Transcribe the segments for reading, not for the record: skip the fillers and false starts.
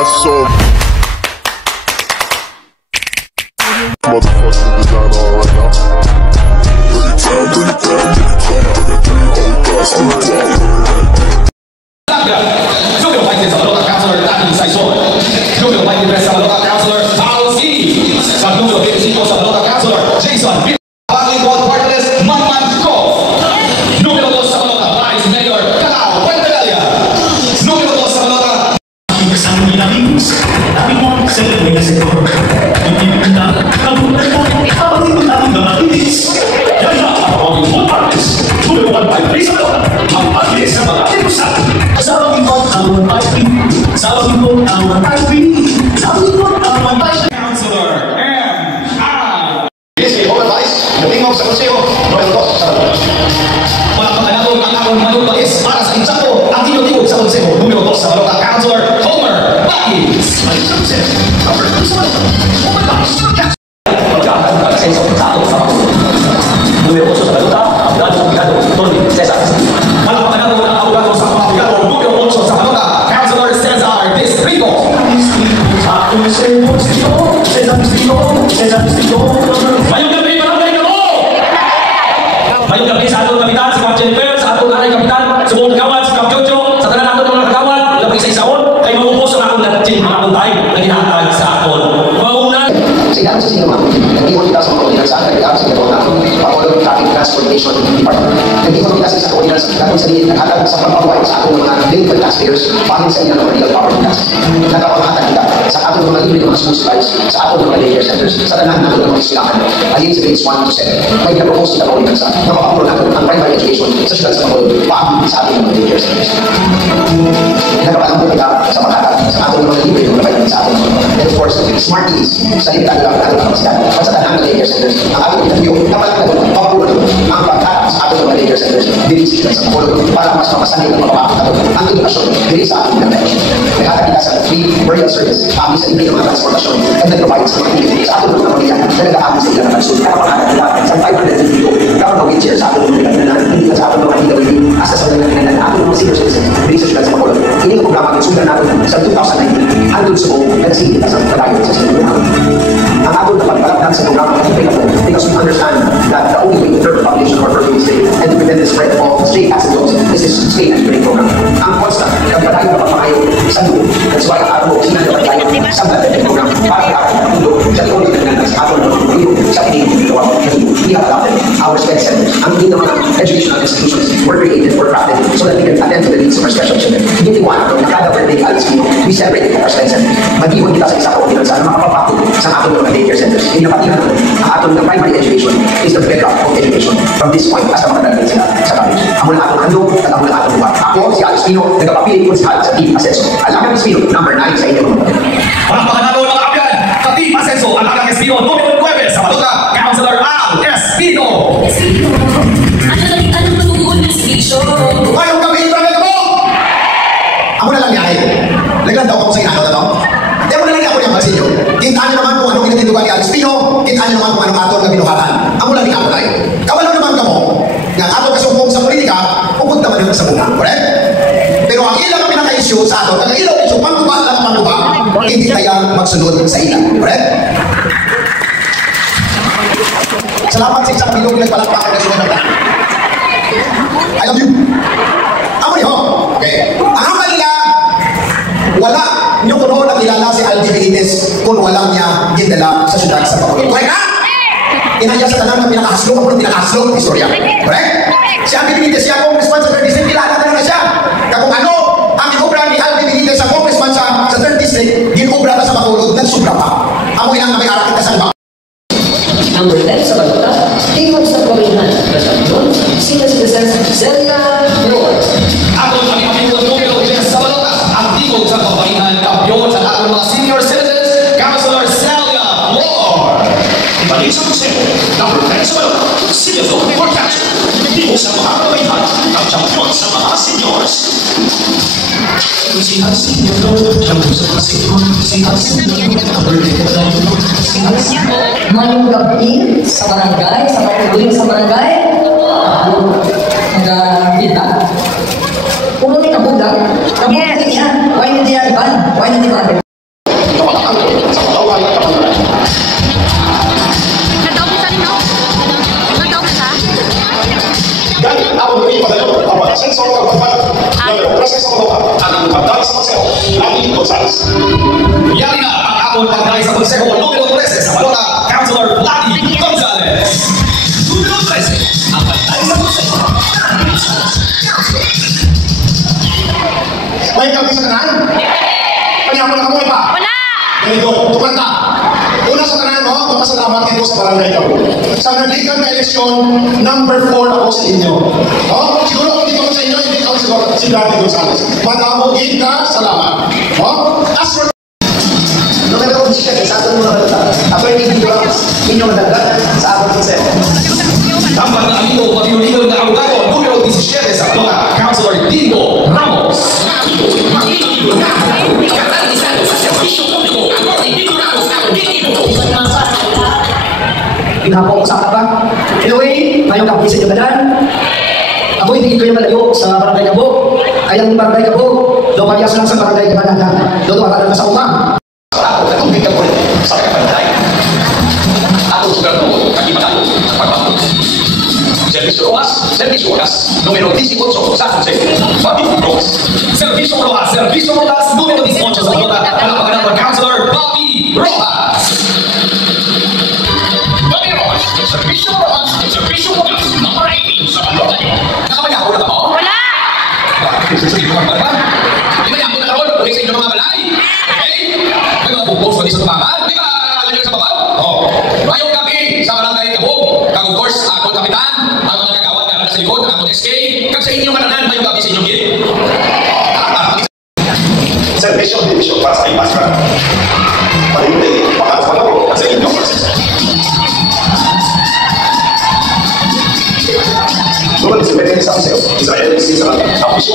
got so motherfuckers design all right now. Bring it down, Transportation Department. Nag-ikot kita sa ordinance na kung saan naghatag sa pagpabuhay sa atong mga delinquent taxpayers pangin sa ilang mga legal property tax. Nagpapanghatag kita sa atong mga libre mga school supplies, sa atong mga daycare centers, sa tanan natin ng mga iskilahan. Alin sa grades 1 to 7, may pinapropose kita ordinance na mapapuro natin ang primary education sa syudad sa Bacolod paagin sa ating mga daycare centers. Nagpapalampo kita sa paghatag sa atong mga libre mga vitamin sa atong mga. And of course, smart ease sa limitado lang atong kapasitan. At sa tanan ng daycare centers, ang atong pinagyo, napalagay papuro ang pagkakap sa ating mga daycare centers dili sila sa Bacolod para mas mapasanay ng mapapakita ang edukasyon dili sa ating mga daycare. Naghatag kita sa free burial service paagin sa libre ng mga transportasyon at nag-provide sa mga tinig sa ating mga pamilya na nag-aagin sa ilang ng kansul. Nakapangatag kita sa 550 karoon na wheelchair sa ating mga pinagdanan, hindi sa ating mga PWD, asa sa mga pinagdanan na ating mga senior citizens dili sa syudad sa Bacolod. Ini ang programa ng sundan natin sa 2019 hanggang sa buong nagsige kita sa pagdayon sa sinunod natin. Ang ating napagpalagdan sa programa ay ipinapon because we understand that the only way to curb the population of our perfect state and to prevent the spread of stray acid dogs is this state anti-brain program. Ang constant, nagpadayo na pagpakayo sa dugo. That's why ang araw, sinanapadayo sa black program para i-aral ng mundo sa tingin ng nagnan sa aton ng pagpapilo sa tingin ng gawa ng hindi. We have adopted our SPED centers. Ang hindi naman educational institutions were created or crafted so that we can attend to the needs of our special children. Hindi one, na kada birthday Alice Pino, we celebrate our SPED centers. Mag-iwan kita sa isa ko sa makapapakot sa aton ng daycare centers. Hindi napatihan naman ang aton ng primary education is the bedrock of education from this point hasta makadagdag sila sa college. Amo na atong handog at amo na atong buwan. Ako, si Alice Pino, nagpapili ko sa Team Asenso. Alagang Espino, number 9 sa inyo. Palakpakan natin mga kapyan sa Team Asenso. Alagang Espino, numero 9 sa Balota, Councilor Al Espino. Ano matutugod ng speech? Ngayong gabi, talaga mo! Ako na lang yan. Naglan daw ako sa inano na to. Di mo na lang ako niyang pansin nyo. Kintaan nyo naman kung anong kinatindugan ni Alice Pino, kintaan nyo naman kung anong atong na binuhatan. Amo lang ni ako tayo. Kawalang naman kamo, nga atong kasumpong sa politika, pupunta man naman sa bunga. Correct? Pero ang ilang kami naka-issue sa ato, ang ilang issue, pangguba lang ang pangguba, hindi tayo magsunod sa ilang. Correct? Salamat sa isang bilog nagpalakpakan na sunod ng tayo. I love you. Amo niyo. Okay. Ang hamba nila, wala niyo kuno nakilala si Aldi Benitez kung walang niya gindala sa syudad sa Bacolod. Correct ha? Inaya sa tanan na pinakahaslong ako ng pinakahaslong ng istorya. Correct? Si Aldi Benitez siya congressman sa 3rd District, kilala na siya. Kung ano, ang inobra ni Aldi Benitez sa congressman sa 3rd District, ginobra na sa Bacolod, nagsubra pa. Amo ilang na may arak kita sa iba. Number 10 sa Balota, tingog sa pamilya ng senior citizens, Celia Lord. Aton kami ang numero 10 sa Balota, ang tingog sa pamilya kampiyon sa ating mga senior citizens, Councilor Celia Lord. Ibalik sa Consejo, number 10 sa Balota, Celia Lord for capture. Tingog sa mga kabayhan, ang champion sa mga seniors. Si Hansi, champion sa mga senior. Si Hansi, birthday ka na yun. Si Hansi. Ngayong gabi sa barangay, sa patuloy sa barangay, nag-kita. Puno ni kabudag, kabudag niya, why hindi niya iban? Why hindi niya Ascenso Calpapal, numero 13 sa Baloka, ang pagdala sa Consejo, Lani Gonzales. Yari na ang ating pagdala sa Consejo, numero 13 sa Baloka, Councilor Lani Gonzales. Numero 13, ang pagdala sa Consejo, Lani Gonzales. May kami sa kanan? Kanya mo na kamoy pa? Wala! Very good. Tuklan ka. Una sa kanan mo, magpasalamat dito sa barangay Cabo. Sa nalikan na eleksyon, number 4 ako sa inyo. Siguro kung hindi ko sa inyo, hindi ako siguro si Dati Gonzales. Madamogin ka, salamat. As for Numero 17 sa ating mga balota. Attorney Gibbons, inyong nadagdagan sa ating konseho. Tambang na amigo, pag-iuligaw na abogado, numero 17 sa Baloka, Councilor Dingo Ramos. Pinahapong sa ba? Anyway, ngayong kapisan yung badan. Ako hindi ko yung malayo sa barangay Cabo. Kayang barangay Cabo, doon parehas lang sa barangay Cabanana. Doon matagal na sa umang. Ako, katubig ka po sa kapanday. Ako, sugal mo, kakimatalo sa pagbago. Servicio Rojas, número 18 sa Consejo, Bobby Rojas. Servicio Rojas, número 18 sa Baloka, palapagan ng Councilor Bobby Rojas. Bobby Rojas, Servicio Rojas, number 18 sa Baloka niyo. Nakamaya ako na ba? Wala! Bakit? Susunod mo ang barba? Imaya ako na karoon, ulit sa inyo mga balay. Okay? May mga bubos ko di sa tubangan. Di ba lalagay sa baba? Oo. Mayong gabi sa barangay Kabog. Of course, ako kapitan, ang mga kagawad na sa likod, ako SK. Kag sa inyong kananan, mayong gabi sa inyong gilid. Servicio para sa Ipasra. Pariuli, pakas pa ako sa inyong proseso. Doon si Benin sa Consejo, Israel, Cesar, Apisyo.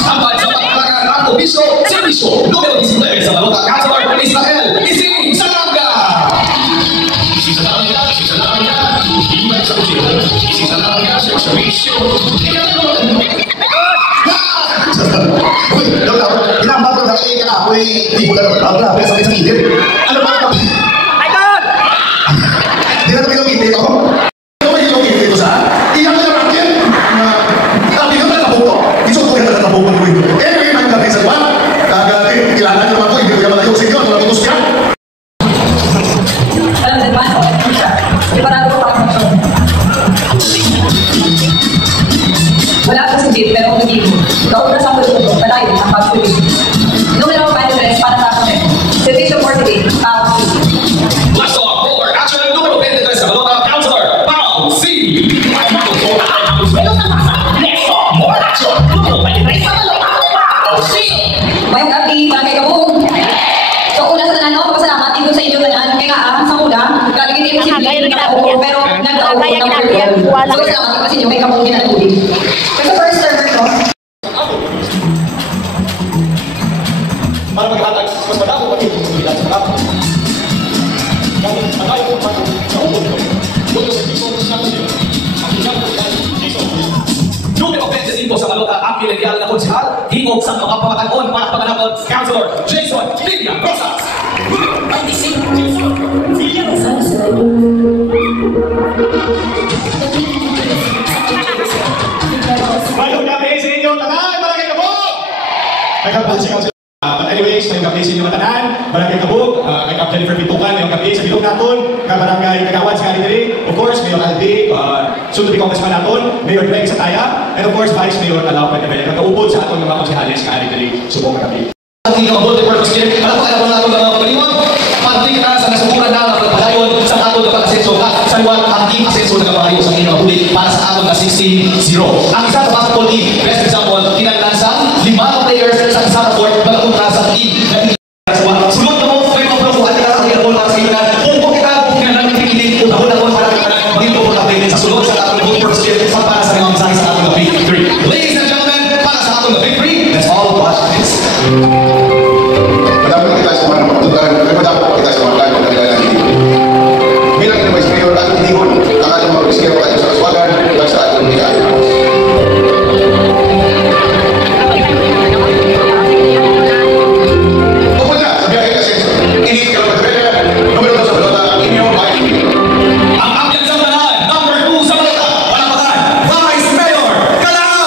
Sampai sa pagkakaroon ng Obisyo, Servicio, número 19 sa Baloka, Councilor Israel, Ising Salanga. Ising Salanga, Ibig sa Obisyo, Ising Salanga, Servicio. Uy, ginambag ko na kayo ka na. Uy, di ko na naman. Grabe, sa isang ilir. Ano ba ito? My God! Di na namin lumiti ito. Ano ba yung lumiti ito sa? Iyan na naman yan. Sabi ko na nabuto. Gusto ko na nabuto ko ito. Anyway, may natin sa diba? Kagati, kailangan naman ko. Hindi ko naman ayaw sa inyo. Ano nabutos ka? Alam mo ba? Di ba natin ko pa wala akong sabihin, pero kung hindi mo. Kauna sa mga ito, palayo ang pag-uwi. Numero 23 para sa akin. Servicio Portuguese, Last off, for action número 23 sa Baloka, Councilor Pao C. More action número 23 sa Baloka, Pao C. Mayong gabi, barangay Kabog. So, una sa tanan, ako pasalamat dito sa inyo tanan. Kaya nga, sa una, galing hindi posible nag-aupo, pero nag-aupo number 12. So, salamat kasi inyo kay Kabog din ang ulit. Kasi first server ko, Para maghatag mas madami magiging posibilidad sa mga. Gamit ang ayaw kong pagod sa ubod ko. Doon sa piso sa Consejo, ang pinagpagod piso. Numero 25 sa Baloka, ang milenial na konsehal, hingog sa mga pamatagon para panganapon, Councilor Jason Villa Rosas. Numero 25, Jason Villa Rosas. Mayroon kami sa inyo. Tanan, barangay Kabog! May kapal si Council. But anyways, may kapi sa inyo matanan, barangay Kabog, kay Cap Jennifer Pitukan, may kapi sa bilog naton, ka barangay Kagawad sa Kalidiri, of course, Mayor Aldi, soon to be congressman naton, Mayor Greg Sataya, and of course, Vice Mayor Alao Pagkabela, kakaupod sa aton mga konsehalis sa Kalidiri, subong kapi. Ang kinakabot ay purpose kaya, alam po kailangan natin mga pagaliwan, parting ka sa nasuburan na pagpalayon sa aton na pag-asenso ka, sa iwan ang team asenso na kapalayo sa inyong huli para sa aton na 16-0. Ang isa sa basketball team, best example, kinaglan sa 5 players sa isa na court, pagkapunta sa team na sunod na mo, may mga profuhan ka sa kinakabot para sa inyo na kung kita, kung kinaglan ng pinili, kung tahon para dito po na sa sunod sa aton na purpose kaya para sa mga mensahe sa aton na big 3. Ladies and gentlemen, para sa aton na big 3, let's all watch this. Madami kita sa mga pagtutunan, madami kita sa mga lahat ng kanilang hindi. Bilang ito may mayor at hinihon, ang ating mga riskero tayo sa kaswagan, at sa ating mga Pupunta sa biyahe kasi, inis ka lang magkabela, numero 2 sa balota, ang inyong makikinig. Ang ambiyan sa tanan, number 2 sa Baloka, palapakan, Vice Mayor Kalao!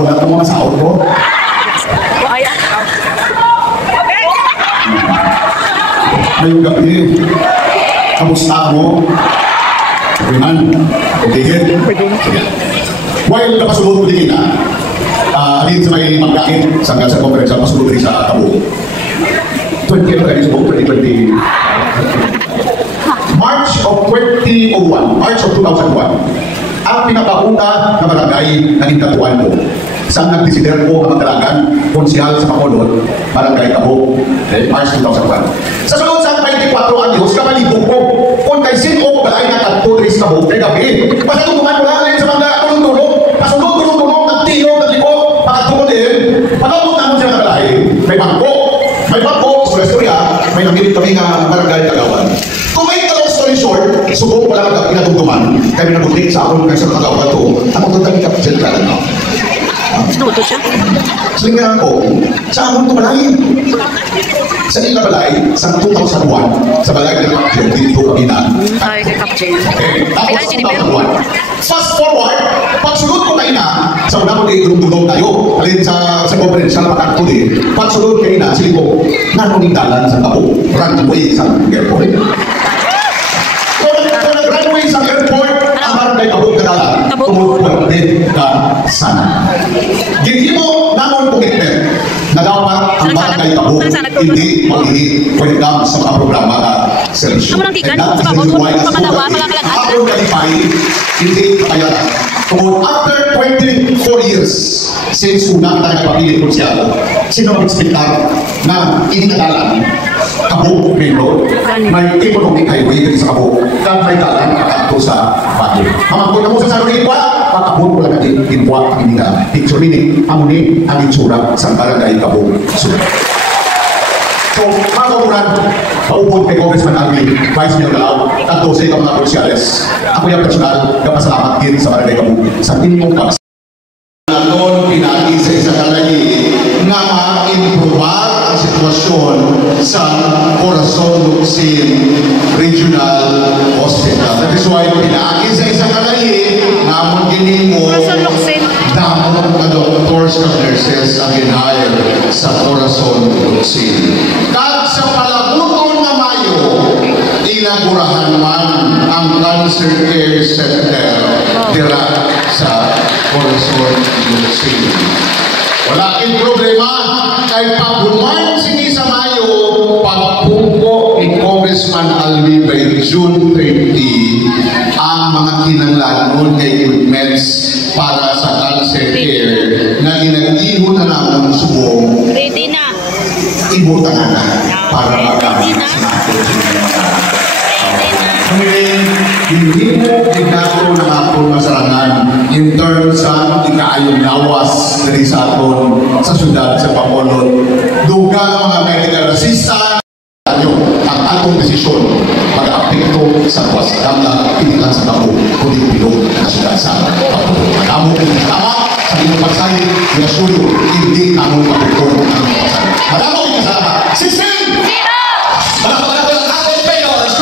wala ko mga sahod ko. Ngayong gabi, kamusta mo? Riman, tigil. While napasulod ko din na, alin sa may magkain sa conference, pasulod rin sa Tabo. 2020. March of 2001, March of 2001, ang pinakauna na barangay na nagtatuan ko. Saan nagdesider ko ang magdalagan, konsihal sa Bacolod, barangay Tabo, March 2001. Sa sunod sa 24 anyos, kamalibog ko, kung kay sino ko balay na katutris Tabo, kay gabi, pasatutuman mo lang sa mga tulong-tulong, pasunod-tulong-tulong, nagtilo, nagliko, pakatulong din, pagkabot naman siya na balay, may bangko, sa istorya, may nagilip kami nga barangay Kagawan. Kung may long story short, subok wala ka pinatugtuman, kami nagulit sa akong sa Kagawan to, ang magtutang kapitid ka lang. Sinuto siya? Salingan ko, sa akong tumalay. Sa ila balay, sa 2001, sa balay ng Kapjen, dito kami na. Ay, kay Kapjen. Tapos 2001. Fast forward, pagsunod ko kayo na, sa una ko din tulong tayo, alin sa conference, sa napakakto din, pagsunod kayo na, sili ko, nanong dalan sa Tabo, runway sa airport. Kung nag-runway sa airport, ang barangay Tabo na dalan, tumupulit ka sana. Gini mo, nanong commitment, na dapat ang barangay Tabo hindi mag-hit when it comes sa mga programa na servisyo. And that is the reason why ako kalipay, hindi kayaran. Kung after 24 years, since una kita nagpapilit ko siya, sino mag-expectar na initadalan Tabo Main Road, may economic highway din sa Tabo, at may dalan kakakto sa Baguio. Mamangkot na mo sa sarili ko, pakabot ko lang natin kinwa ang hindi na picture meaning, amuni ang itsura sa barangay Tabo Sur. So, mga kamuran, paupod kay Congressman Alvin, Vice Mayor Galao, tanto sa ikang mga polisyales. Ako yung personal, kapasalamat din sa barangay Tabo sa inyong kapasalamat. Noon, pinagi sa isa kalagi na ma-improvar ang sitwasyon sa Corazon Luxin Regional Hospital. That is why pinagi sa isa kalagi namon gini mo damon na doctors and nurses ang ginhire sa Corazon Luxin. Kag sa palabuton na Mayo, inagurahan man ang Cancer Care Center dira sa Corazon Luxin. Wala kang problema kay pagbuman sini sa Mayo, pagpungko ni Congressman Alvin by June 30 ang mga kinanglanon kay equipments para sa cancer care na ginagihon na naman subong. Ready na. Ibutangan na para magamit sa natin. Ngayon, hindi mo ginagawa ng akong masarangan in terms sa ikaayong lawas dari sa aton sa syudad sa Bacolod. Duga ng mga medical assistant ang atong desisyon mag-apekto sa kwastam na pinilan sa Tabo kundi pilog na syudad sa Bacolod. Madamo kong kasama sa inyong pagsalit, pinasuyo, hindi anong apekto ng pagsalit. Madamo kong kasama. System! Malapag ang atong payors!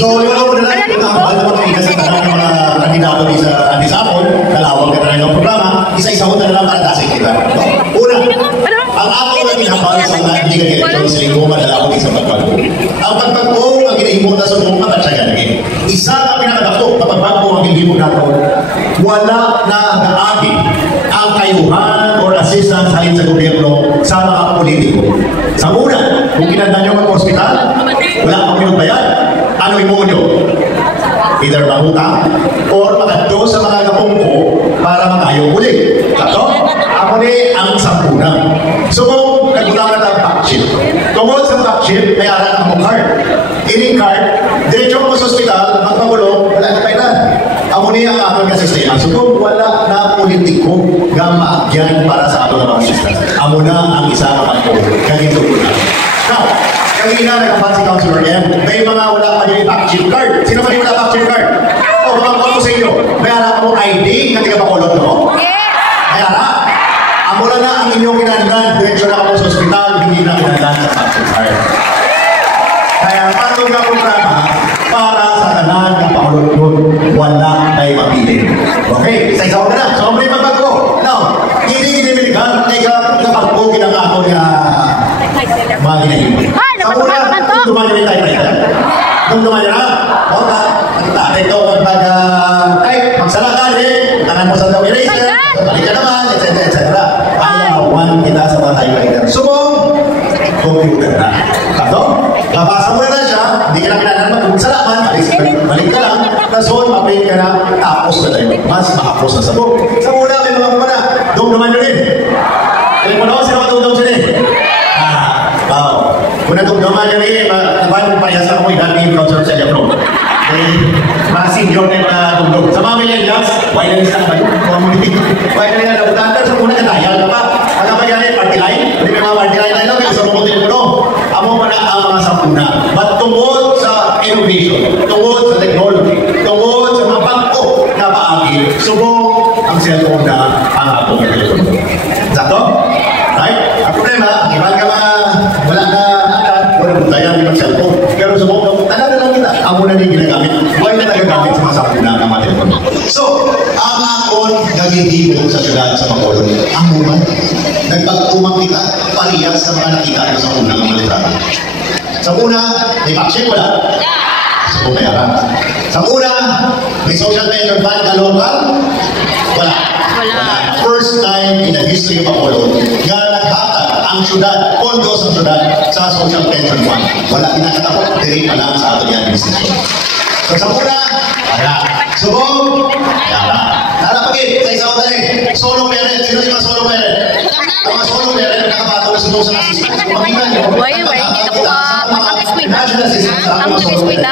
So, yung ako na lang, ang mga sa tanong ng mga kandidato ni sa Antisapol, dalawang ka ng programa, isa-isa ko na lang para dasig kita. Una, ang ato na pinapawin sa mga hindi ka sa linggo, madalawang isang pagpagpo. Ang pagpagpo, ang ginahimot na sa mga kapatsyagan lagi. Isa na pinakadakto, pagpagpo ang ginahimot na ito, wala na naagi ang kayuhan or assistance halin sa gobyerno sa mga politiko. Sa una, kung kinanda nyo mag-hospital, wala kang pinagbayad, ano imo nyo? Either mangutang or makadto sa mga kapungko para makayo uli. Kato, ako ni ang sampuna. So kung kagulangan ng backship, tungkol sa backship, may aral ang mong card. Ini card, diretso mo sa hospital, magpagulong, wala na kailan. Ako ni ang aking sistema. So kung wala na politiko, gamagyan para sa ato ng mga sistema. Amo na ang isa kapag ko. Ganito po na. Now, kanina nagkapat si Councilor M, may mga wala pa yung backship card. Sino pa yung wala backship card? O, mga ko sa inyo, may harap mo ID, kasi ka pakulot mo? May harap. Amo na ang inyong kinandan, direksyon na ako sa ospital, hindi na kinandan sa backship card. Kaya patong na programa para sa tanan ng pakulot wala may mapili. Okay, sa isaw na na. So, may magbago. Now, hindi biligan, kapagpo ginagawa niya mga ginahimik. Sa una, dumayo rin tayo rin. Kung dumayo na, o ka, tatay ito, magsala ka rin, tanan mo sa daw eraser, balik ka naman, etc. Ayawan kita sa mga tayo rin. Subong, computer na. Kato, nabasa mo na siya, hindi ka na pinanaman, magsala man, balik ka lang, nason, mapin ka na, tapos na tayo. Mas makapos na sabog. Sa una, may mga muna, dumayo rin. Kaya mo na, sino matutong siya rin? Kung natugdaman niya rin, naman payasa ko yung dati yung Councilor sa Jabro. Mga senior na yung mga tugdog. Sa mga millennials, why na nisa naman yun? Why na nila nabutandar sa muna katayal na pa. Ano ba yan party line? Hindi may mga party line tayo, may isa mo telepono. Amo mo na ang mga sampuna. But tungkol sa innovation, tungkol sa technology, tungkol sa mga bangko na paagil, subong ang cellphone na ang atong telepono. Sakto? Right? Ang problema, iban ka mga wala na dayan ng cellphone. Pero sa mga talaga lang kita, amo na din ginagamit. Why na nagagamit sa mga sakuna ng mga telepono? So, ang akon nagigibon sa syudad sa Bacolod. Amo man, nagpagtumang kita, pariyas sa mga nakita ko sa unang mga litrato. Sa una, may vaccine wala. Sa pumayaran. Sa una, may social pension fund na local. Wala. First time in the history of Bacolod, nga naghatag ang syudad, pondo sa syudad sa social pension fund. Wala pinakatapot, diri pa lang sa ato yung administration. So sa una, wala. Subong, wala. Narapagin, sa isaw tayo, solo parent. Sino yung mga solo parent? Ang mga solo parent, nakabato na sunod sa assistance. Pagkinan nyo, Hindi ko national assistance sa ato mga solo parent.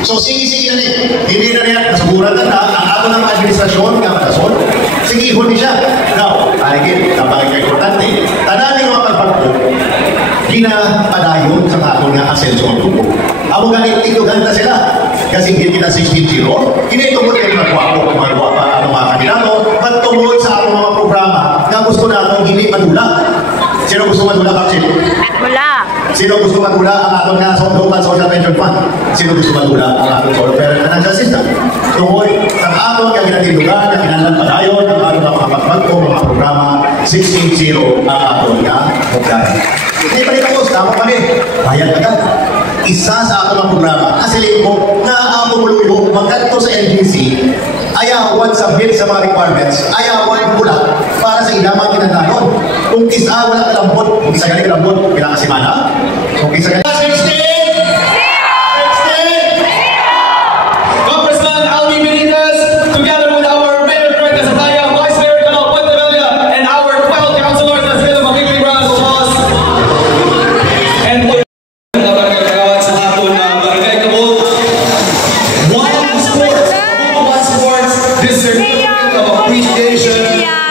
So sige na rin, hindi na rin nasuguran na ang ato ng administrasyon nga matasol. Sige, huli siya. Now, aligin, napag-importante, tananin mga pagpagpo, ginapadayon sa ato nga asenso ang tubo. Amo ganit ito ganda sila. Kasi hindi kita 16-0, hindi tumod kayo magwapo, ang mga kandidato, at tumod sa ato mga programa na gusto natin hindi madula. Sino gusto madula, Baksit? Wala. Sino gusto madula ang aton nga local social pension fund? Sino gusto madula ang aton solo parent financial system? Tungkol sa aton nga ginatilugan, na kinalang padayon, ang aton mga pagpagpo, mga programa, 16-0 ang aton nga programa. Hindi pa rin tapos, tama pa rin. Bayad agad. Isa sa aton mga programa, kasilin ko, na ang pumuluyo, magkanto sa LGC, ayawan sa bill sa mga requirements, ayawan pula para sa ilamang kinandanon. Kung isa wala kalambot, kung isa galing kalambot, kailangan simana. Kung isa galing... 16! Congressman Aldi Benitez, together with our Mayor Greg Casataya, Vice Mayor Canal Puentevilla, and our 12 councilors na sila makikita round of applause. And barangay Kagawad sa aton na barangay Kabul. One sports, this certificate of appreciation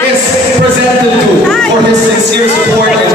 is presented to for his sincere support and